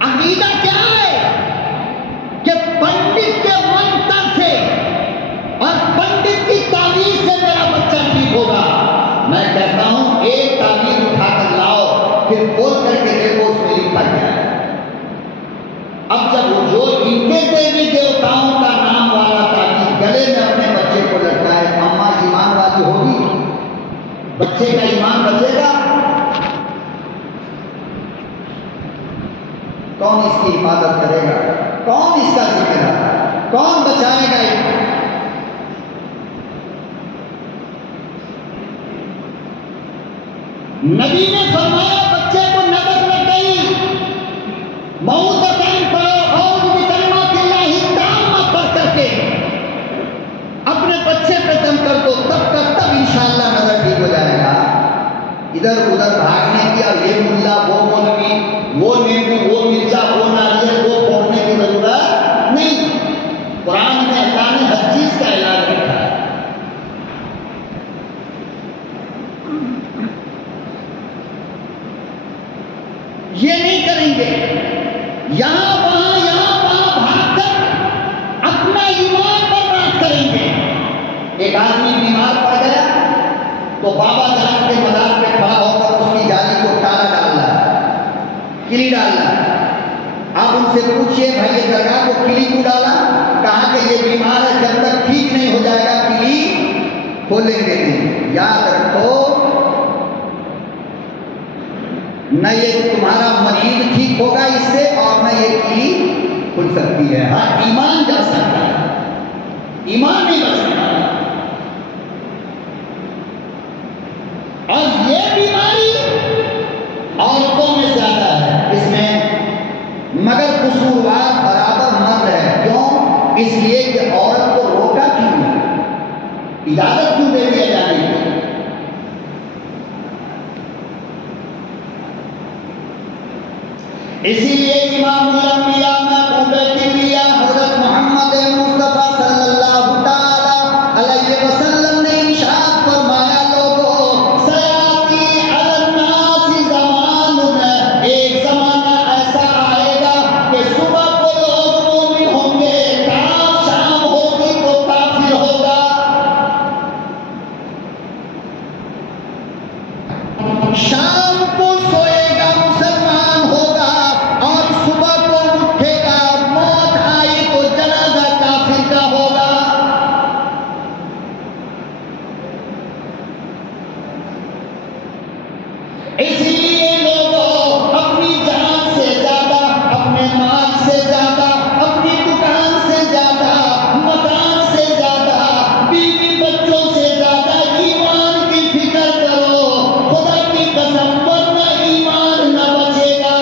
عقیدہ کیا ہے کہ پنڈت کے منتر سے اور پنڈت کی تعویذ سے میرا بچہ ٹھیک ہوگا۔ میں کہتا ہوں ایک تعویذ اٹھا کر لاؤ، پھر کھول کر کے دیکھو اس میں لکھا کیا ہے۔ اب جب جو ان کے دیوی دیوتاؤں کا نام والا تعویذ گلے میں اپنے بچے کو لٹکائے، اماں ایمان والی ہوگی؟ بچے کا ایمان بچے گا؟ کون اس کی حفاظت کرے گا؟ کون اس کا ذکر ہے؟ کون بچائے گا؟ نبی نے فرمایا بچے کو نظر لگ گئی، موت کا ٹائم پڑھو اور بکلمات اللہ تامہ پڑھ کر کے اپنے بچے پہ دم کر دو، تب انشاءاللہ نظر ٹھیک ہو جائے گا۔ ادھر ادھر بھاگنے کی اور یہ ملا وہ مولوی وہ نیبو وہ مرچا وہ ناریل وہ پھوڑنے کی ضرورت نہیں۔ قرآن میں اللہ نے ہر چیز کا علاج رکھا ہے۔ یہ نہیں کریں گے، یہاں وہاں بھاگ کر اپنا ایمان برباد کریں گے۔ ایک آدمی بیمار پڑ گیا تو بابا جان کے مزار پہ کھڑا ہو کر اس کی جالی کو تالا ڈالنا ہے، کلی ڈالنا ہے۔ آپ ان سے پوچھئے بھائی یہ درگاہ کو کلی کیوں ڈالا؟ کہا کہ یہ بیمار ہے، جب تک ٹھیک نہیں ہو جائے گا کلی کھولیں گے نہیں۔ یاد رکھو نہ یہ تمہارا مریض ٹھیک ہوگا اس سے اور نہ یہ کلی کھل سکتی ہے۔ ہاں ایمان جا سکتا ہے، ایمان نہیں بچ سکتا۔ اور یہ بیماری عورتوں میں زیادہ ہے، اس میں مگر قصوروار برابر مرد ہے۔ کیوں؟ اس لیے کہ عورت کو روکا کیوں نہیں، اجازت کیوں دے دیا جانے کی؟ اسی لیے امام الانبیاء محبوب کبریا حضرت محمد مصطفیٰ صلی اللہ تعالی علیہ وسلم نے ارشاد فرمایا لوگوں سیاتی علی الناس زمان، ایک زمانہ ایسا آئے گا کہ صبح کو لوگ مومن ہوں گے، شام ہوگی تو کافر ہوگا، شام کو سوئے گا مسلمان ہوگا اور صبح کو اٹھے گا، موت آئی تو جنازہ کافر کا ہوگا۔ اس لیے لوگوں اپنی جان سے زیادہ، اپنے مال سے زیادہ، اپنی دکان سے زیادہ، مکان سے زیادہ، بیوی بچوں سے زیادہ ایمان کی فکر کرو، خدا کی قسم ورنہ ایمان نہ بچے گا۔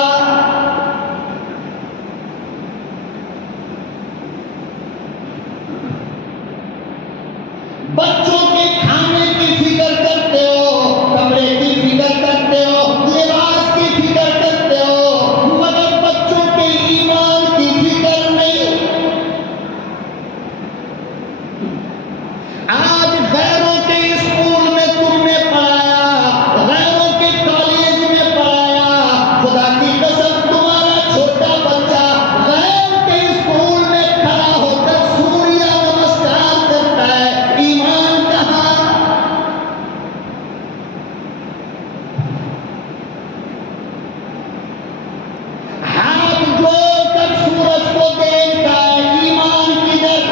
بچوں کے کھانے کی فکر کرتے ہو، کمرے کی فکر کرتے ہو، لباس کی فکر کرتے ہو، مگر بچوں کے ایمان کی فکر نہیں۔ آج غیروں کے اسکول میں تم نے پڑھایا، غیروں کے کالج میں پڑھایا، خدا کی قسم تمہارا چھوٹا بچہ غیر کے اسکول میں کھڑا ہو کر سوریہ نمسکار کرتا ہے، ایمان کہاں؟ ہاتھ جوڑ کر سورج کو دیکھتا ہے، ایمان کدھر؟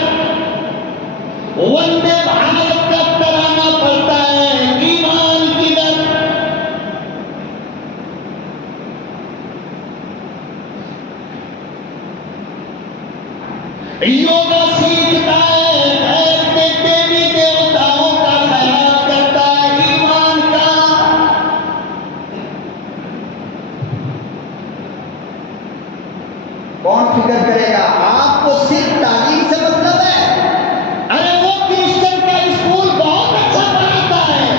وندے بھارت کا ترانہ پڑتا ہے، ایمان کدھر؟ یوگا سیکھتا ہے، غیر کے دیوی دیوتاؤں کا خیال کرتا ہے، ایمان کا؟ کون فکر کرے گا؟ آپ کو صرف تعلیم سے مطلب ہے۔ ارے وہ کرسچن کا اسکول بہت اچھا پڑھاتا ہے،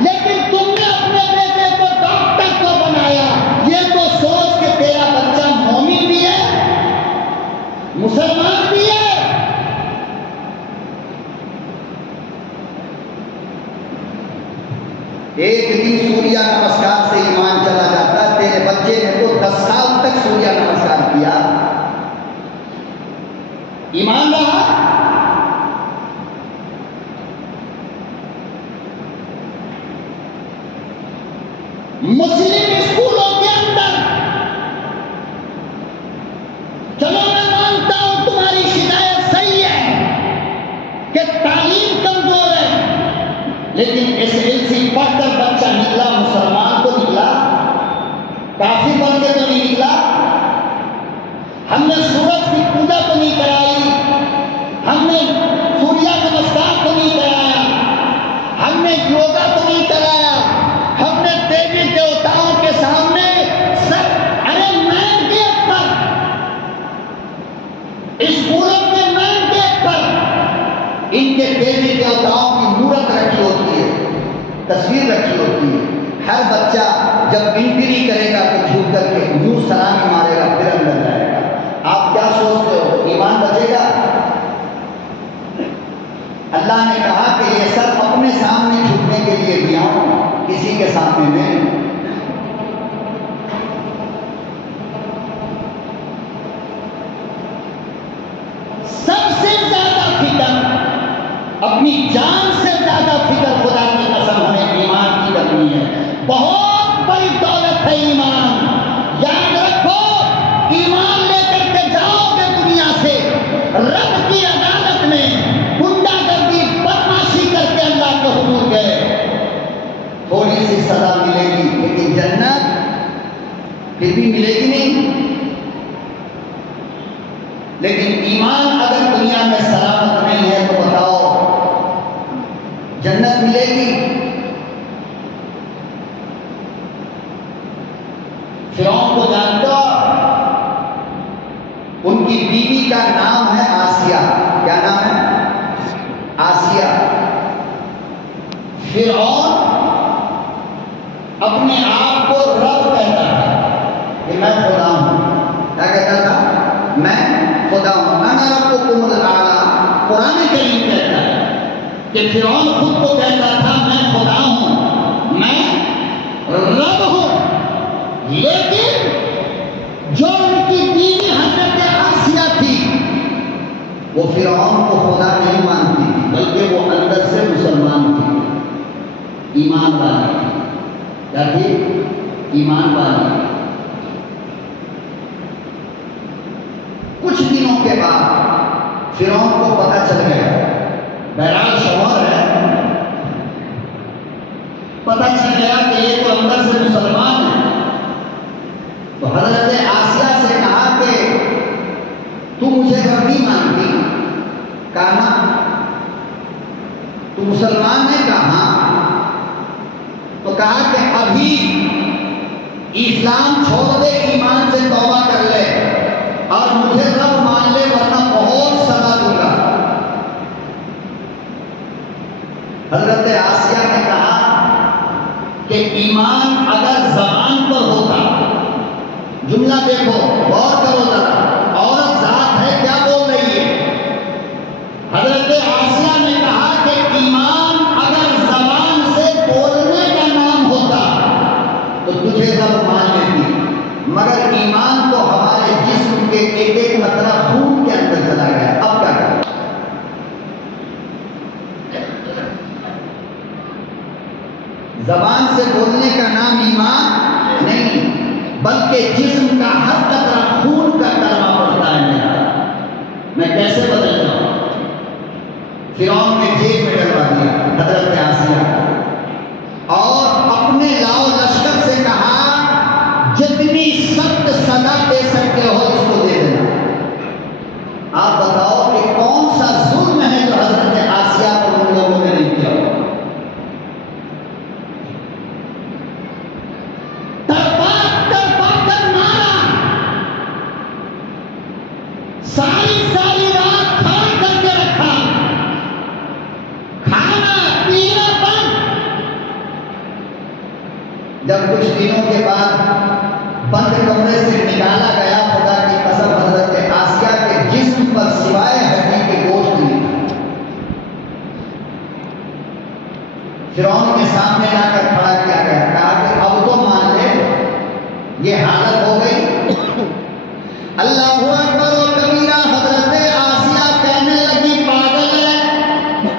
لیکن تم نے اپنے بیٹے کو ڈاکٹر کو بنایا، یہ تو سوچ کہ تیرا بچہ مومن بھی ہے، مسلمان بھی ہے۔ ایک دن سوریہ نمسکار سے ایمان چلا جاتا ہے، تیرے بچے نے تو 10 سال تک سوریہ نمسکار کیا، ایمان رہا؟ مسلم اسکولوں کے اندر چلو میں مانتا ہوں تمہاری شکایت صحیح ہے کہ تعلیم کمزور ہے، لیکن SSLC کر بچہ نکلا مسلمان تو نکلا، کافر بن کے تو نہیں نکلا۔ ہم نے سورج کی پوجا تو نہیں کرائی، ہم نے سوریا نمسکار تو نہیں کرایا، ہم نے یوگا تو نہیں کرایا، ہم نے دیوی دیوتاؤں کے سامنے سب ارے مین گیٹ پر، اس مورت میں مین گیٹ پر ان کے دیوی دیوتاؤں کی مورت رکھی ہوتی ہے، تصویر رکھی ہوتی ہے۔ ہر بچہ جب انٹری کرے گا تو جھوک کر کے منہ سلامی مارے گا، پھر اندر جائے گا۔ آپ کیا سوچتے ہو ایمان بچے گا؟ اللہ نے کہا کہ یہ سب اپنے سامنے جھکنے کے لیے دیا ہوں، کسی کے سامنے نہیں۔ سب سے زیادہ فکر، اپنی جان سے زیادہ فکر خدا کی قسم ہمیں ایمان کی کرنی ہے۔ بہت بڑی دولت ہے ایمان، یاد رکھو ایمان لے کر کے جاؤ گے دنیا سے، رب کی عدالت میں گنڈا گردی بدماشی کر کے اللہ کے حضور گئے، تھوڑی سی سزا ملے گی، لیکن جنت پھر بھی ملے گی نہیں۔ لیکن ایمان اگر دنیا میں سلامت نہیں ہے تو بتاؤ جنت ملے گی؟ فرعون کو جانتے ہو؟ ان کی بیوی کا نام ہے آسیہ۔ کیا نام ہے؟ آسیہ۔ فرعون اپنے آپ کو رب کہتا تھا کہ میں خدا ہوں۔ کیا کہتا تھا؟ میں خدا ہوں۔ انا ربکم الاعلی، قرآن کریم کہتا ہے کہ فرعون خود کو کہتا تھا میں خدا ہوں، میں رب ہوں، لیکن جو ان کی بیوی حضرت آسیہ تھی وہ فرعون کو خدا نہیں مانتی تھی، بلکہ وہ اندر سے مسلمان تھی، ایمان والی تھی۔ کیا تھی؟ ایمان والی۔ کچھ دنوں کے بعد فرعون کو پتہ چل گیا، بہرحال شوہر ہے، پتہ چل گیا کہ یہ تو اندر سے مسلمان ہے، تو حضرت آسیہ سے کہا کہ تو مجھے رب نہیں مانتی؟ کہا نا۔ تو مسلمان ہے؟ کہا ہاں۔ تو کہا کہ ابھی اسلام چھوڑ دے، ایمان سے توبہ کر لے اور مجھے رب مان لے، ورنہ بہت سزا دوں گا۔ حضرت آسیہ نے کہا کہ ایمان اگر زبان پر ہوتا، جملہ دیکھو غور کرو ذرا، عورت ذات ہے کیا بول رہی ہے؟ حضرت آسیہ نے کہا کہ ایمان اگر زبان سے بولنے کا نام ہوتا تو تجھے رب مان لیتی، مگر ایمان تو ہمارے جسم کے ایک ایک قطرہ خون کے اندر چلا گیا، اب کیا کریں؟ زبان سے بولنے کا نام ایمان نہیں، بلکہ جسم کا ہر قطرہ خون کا کلمہ پڑتا ہے میرا۔ میں کیسے بدل جاؤں؟ فرعون نے جیل میں ڈلوا دیا حضرت آسیہ کو، اور اپنے لاؤ لشکر سے کہا جتنی سخت سزا دے سکتے ہو اس کو دے دینا۔ آپ بتاؤ کہ کون سا ظلم ہے جو حضرت آسیہ کو ان لوگوں نے نہیں کیا؟ ساری رات کھڑا کر کے رکھا، کھانا پینا بند۔ جب کچھ دنوں کے بعد بند کمرے سے نکالا گیا، خدا کی قسم حضرت آسیہ کے جسم پر سوائے ہڈی کے گوشت نہیں تھا۔ فرعون کے سامنے لا کر کھڑا کیا گیا، کہا کہ اب تو مان لے، یہ حالت ہو گئی۔ اللہ اکبر و کبیرہ۔ حضرت آسیہ کہنے لگی پاگل ہے،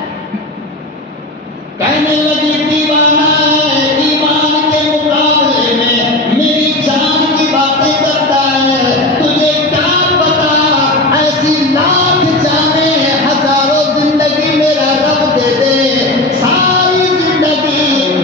کہنے لگی دیوانہ ہے، ایمان کے مقابلے میں میری جان کی باتیں کرتا ہے، تجھے کیا پتا ایسی لاکھ جانیں ہزاروں زندگی میرا رب دے دے، ساری زندگی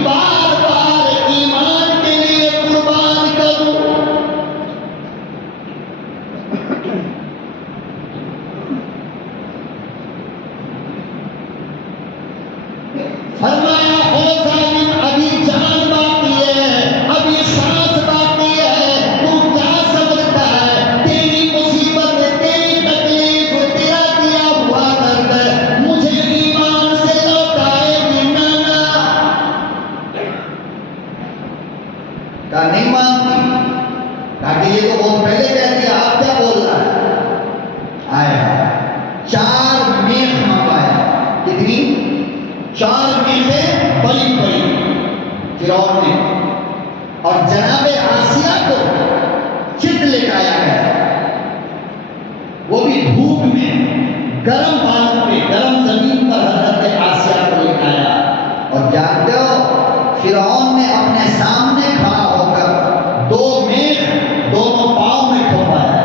کہا نہیں مانتی، کہا کہ یہ تو بہت پہلے کہہ دیا، آپ کیا بول رہا ہے؟ آیا 4 میخ منگوایا، کتنی؟ 4 میخیں بڑی بڑی فرعون نے، اور جناب آسیہ کو چت لٹایا گیا، وہ بھی دھوپ میں گرم پانی پہ گرم زمین پر حضرت آسیہ کو لٹایا، اور جانتے ہو فرعون نے اپنے سامنے کھڑا ہو کر 2 میخ دونوں پاؤں میں ٹھوکایا،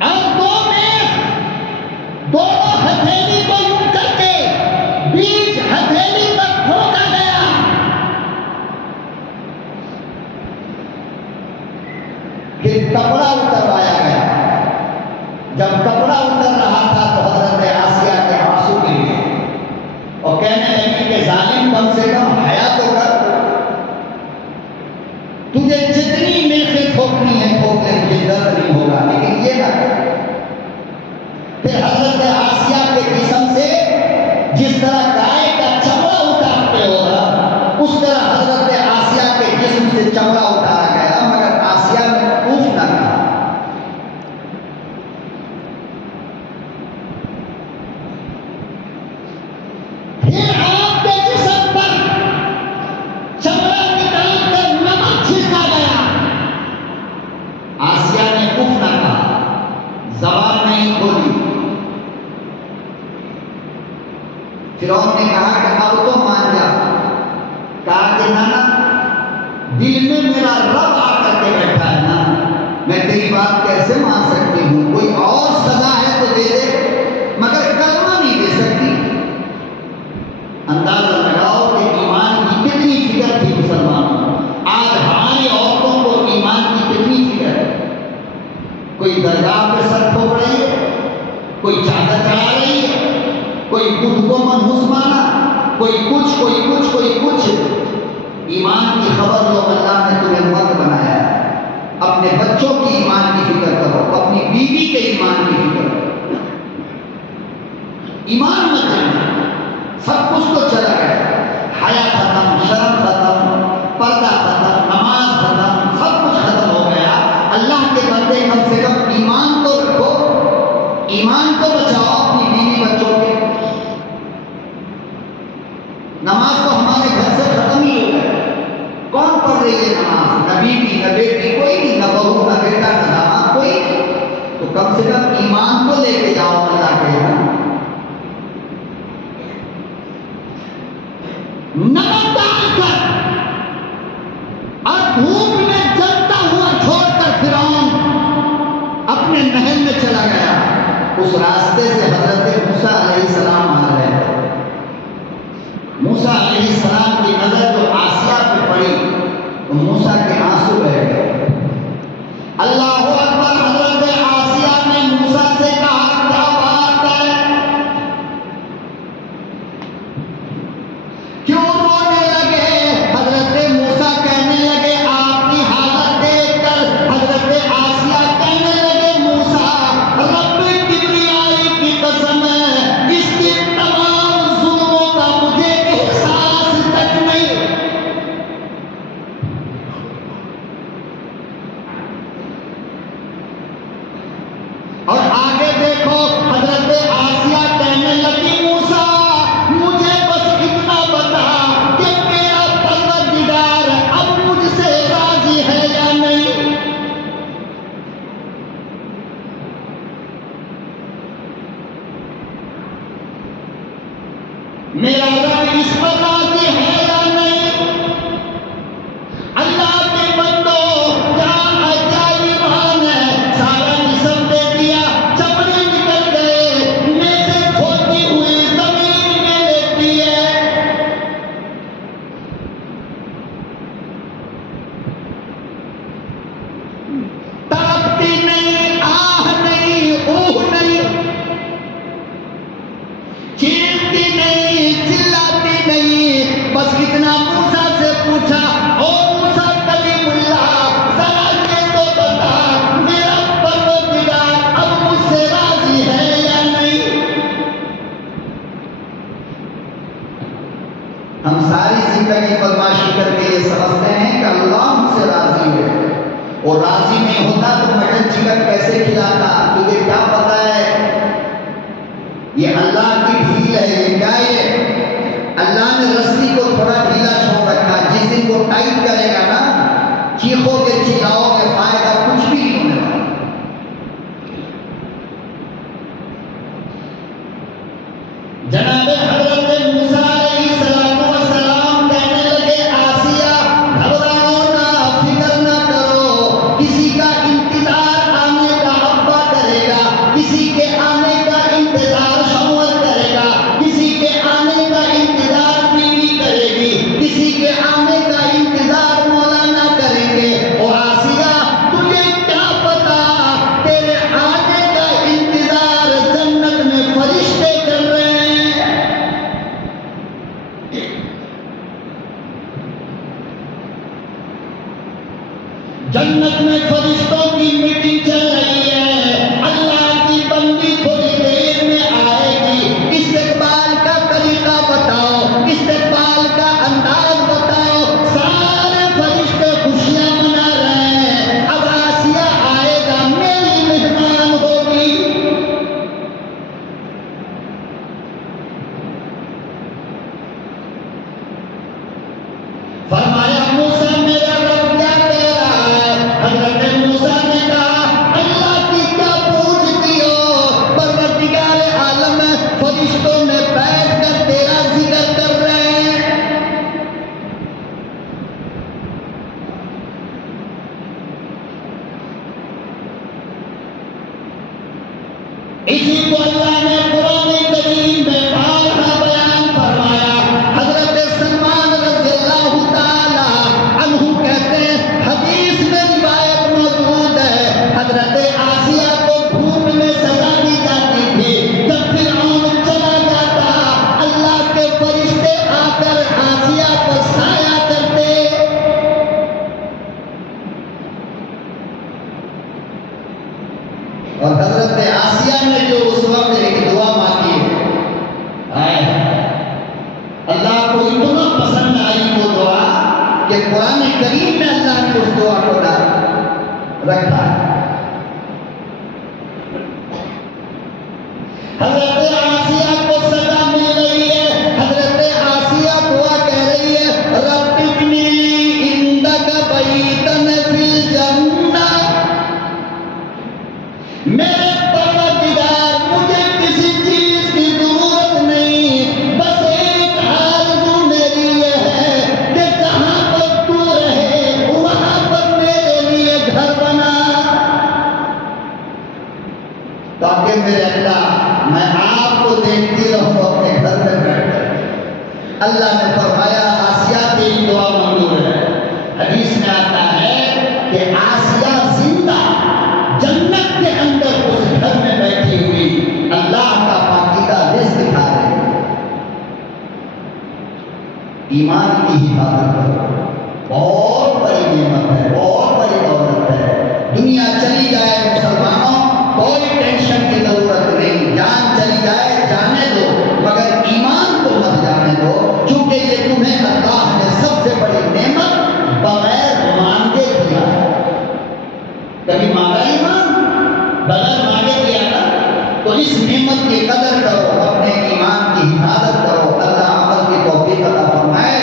اب 2 میخ دونوں ہتھیلی کو یوں کر کے بیچ ہتھیلی تک ٹھوکا گیا، پھر کپڑا اتروایا گیا، جب کپڑا اتر رہا تھا تو حضرت آسیہ کے آنسو گرے اور کہنے لگی کہ ظالم کم سے کم حیا تو کر، تجھے جتنی میخیں ٹھوکنی ہے ٹھوک لے، مجھے درد نہیں ہوگا، لیکن یہ نہ کر۔ پھر حضرت آسیہ کے جسم سے جس طرح گائے کا چمڑا اتارتے ہو نا، اس طرح حضرت آسیہ کے جسم سے چمڑا اتارا گیا، مگر آسیہ نے اف نہ کہا۔ پھر آپ کے جسم پر چمڑا نکال کر نمک چھڑکا گیا، آسیہ نے اف نہ کہا، زبان نہیں کھولی۔ فرعون نے کہا کہ اب تو مان جا، کہا کہ نانا دل میں میرا رب آ کر کے بیٹھا ہے نا، میں تیری بات کیسے مان سکتی ہوں، کوئی اور سزا ہے تو دے دے، مگر کلمہ نہیں دے سکتی۔ اندازہ لگاؤ کہ ایمان کی کتنی فکر تھی مسلمانوں، آج ہماری عورتوں کو ایمان کی کتنی فکر ہے، کوئی درگاہ پہ سر ٹھوک رہی ہے، کوئی چادر چڑھا رہی ہے، کوئی بدھ کو منحوس مانا، کوئی کچھ۔ ایمان کی خبر لو، اللہ نے تمہیں مرد بنایا ہے، اپنے بچوں کی ایمان کی فکر کرو، اپنی بیوی کے ایمان کی فکر کرو، ایمان مت جانا، سب کچھ تو چلا گیا، حیا ختم، شرم ختم، پردہ ختم، نماز ختم، سب کچھ ختم ہو گیا۔ اللہ کے بندے کم سے کم ایمان تو رکھو، ایمان تو بچاؤ اپنی بیوی بچوں کے۔ نماز تو ہمارے گھر سے ختم ہی ہو گیا، کون پڑھ رہی ہے نماز؟ نہ بیوی نہ بیٹی کوئی نہیں، نہ بہو نہ بیٹا نہ داماد کوئی نہیں، تو کم سے کم ایمان تو لے کے جاؤ اللہ کے یہاں۔ نمک ڈال کر اور دھوپ میں جلتا ہوا چھوڑ کر فرعون اپنے محل میں چلا گیا۔ اس راستے سے حضرت موسیٰ علیہ السلام آ رہے تھے، موسیٰ علیہ السلام کی نظر جو آسیہ پہ پڑی تو موسیٰ کے آنسو بہ گئے۔ اللہ اکبر، حضرت آسیہ نے موسیٰ سے کہا کیا بات ہے، کیوں رونے لگے؟ حضرت موسیٰ کہنے لگے آپ کی حالت دیکھ کر، حضرت آسیہ کہنے لگے موسیٰ رب کبریائی کی قسم ہے، اس کے تمام ظلموں کا مجھے احساس تک نہیں۔ اور آگے دیکھو، حضرت آسیہ کہنے لگی موسیٰ مجھے بس اتنا بتا کہ میرا پروردگار اب مجھ سے راضی ہے یا نہیں۔ میرا رب اس پر راضی ہے یا نہیں؟ اللہ کے بندو کیا ایمان ہے، سارا جسم دے دیا، چمڑے نکل گئے، میخیں کھوتی ہوئی زمین میں لیتی ہے۔ تڑپتی نہیں، آہ نہیں، اوہ نہیں، چیختی نہیں، چلاتی نہیں، بس اتنا موسیٰ سے پوچھا او موسیٰ کلیم اللہ ذرا یہ تو بتا میرا پروردگار اب مجھ سے راضی ہے یا نہیں؟ ہم ساری زندگی بدمعاشی کر کے یہ سمجھتے ہیں کہ اللہ ہم سے راضی ہے، اور راضی نہیں ہوتا تو مٹن چکن کیسے کھلاتا؟ تجھے کیا پتا ہے یہ اللہ کی ڈھیل ہے؟ یہ کیا ہے؟ اللہ نے رسی کو تھوڑا ڈھیلا چھوڑ رکھا، جس دن وہ ٹائٹ کرے گا نا، چیخو گے چلاؤ گے، فائدہ کچھ بھی نہیں ہونے والا۔ جناب حضرت موسیٰ علیہ السلام کہنے لگے آسیہ گھبراؤ نہ، فکر نہ کرو، کسی کا انتظار آنے کا ابا کرے گا، کسی کے آنے کا انتظار شوہر کرے گا، کسی کے آنے کا انتظار بیوی کرے گی، کسی کے آنے کا انتظار مولانا کریں گے۔ اور آسیہ تجھے کیا پتا تیرے آنے کا انتظار جنت میں فرشتے کر رہے ہیں۔ جنت میں فرشتوں کی میٹنگ چل رہی ہے، اللہ کی بندی تھوڑی دیر میں آئے گی، استقبال کا طریقہ بتاؤ، استقبال کا انداز بتاؤ۔ سارے فرشتے خوشیاں منا رہے ہیں، اب آسیہ آئے گا، میری مہمان ہوگی۔ فرمایا موسیٰ میرا رب کیا کہہ رہا ہے؟ حضرت موسیٰ نے کہا اللہ کی کیا پوچھتی ہو، پروردگار عالم فرشتوں میں بیٹھ کر تیرا ذکر کر رہے ہیں۔ اسی کو اللہ نے قرآن کریم میں بارہا بیان فرمایا۔ حضرت سلمان رضی اللہ تعالی عنہ کہتے ہیں، حدیث میں روایت موجود ہے، حضرت آسیہ کو دھوپ میں سزا دی جاتی تھی، جب فرعون چلا جاتا اللہ کے فرشتے آ کر آسیہ پر سایہ کرتے۔ اور حضرت آسیہ نے جو اس وقت ایک دعا مانگی ہے، اللہ کو اتنا پسند آئی وہ دعا کہ قرآن کریم میں اللہ نے اس دعا کو رکھا ہے۔ حضرت آسیہ کو سزا مل رہی ہے، حضرت آسیہ دعا کہہ رہی ہے رب ابنی لی عندک بیتن فی الجنہ، میرے پروردگار مجھے کسی چیز کی ضرورت نہیں، بس ایک آرزو میری یہ ہے کہ جہاں پر تو رہے وہاں پر میرے لیے گھر بنا، تاکہ میرے اللہ میں آپ کو دیکھتی رہوں اپنے گھر میں بیٹھ کر۔ اللہ نے فرمایا آسیہ تیری دعا منظور ہے۔ حدیث میں آتا ہے کہ آسیہ زندہ جنت کے اندر اس گھر میں بیٹھی ہوئی اللہ کا پاکیزہ رزق کھا رہی ہے۔ ایمان کی حفاظت کرو، بہت بڑی نعمت ہے، بہت بڑی دولت ہے۔ دنیا چلی جائے مسلمانوں کوئی ٹینشن کی ضرورت نہیں، جان چلی جائے جانے دو، مگر ایمان کو مت جانے دو، کیونکہ یہ تمہیں اللہ نے سب سے بڑی نعمت بغیر مانگے دیا ہے۔ کبھی مانگا ایمان؟ بغیر مانگے دیا نا، تو اس نعمت کی قدر کرو، اپنے ایمان کی حفاظت کرو۔ اللہ عمل کی توفیق عطا فرمائے۔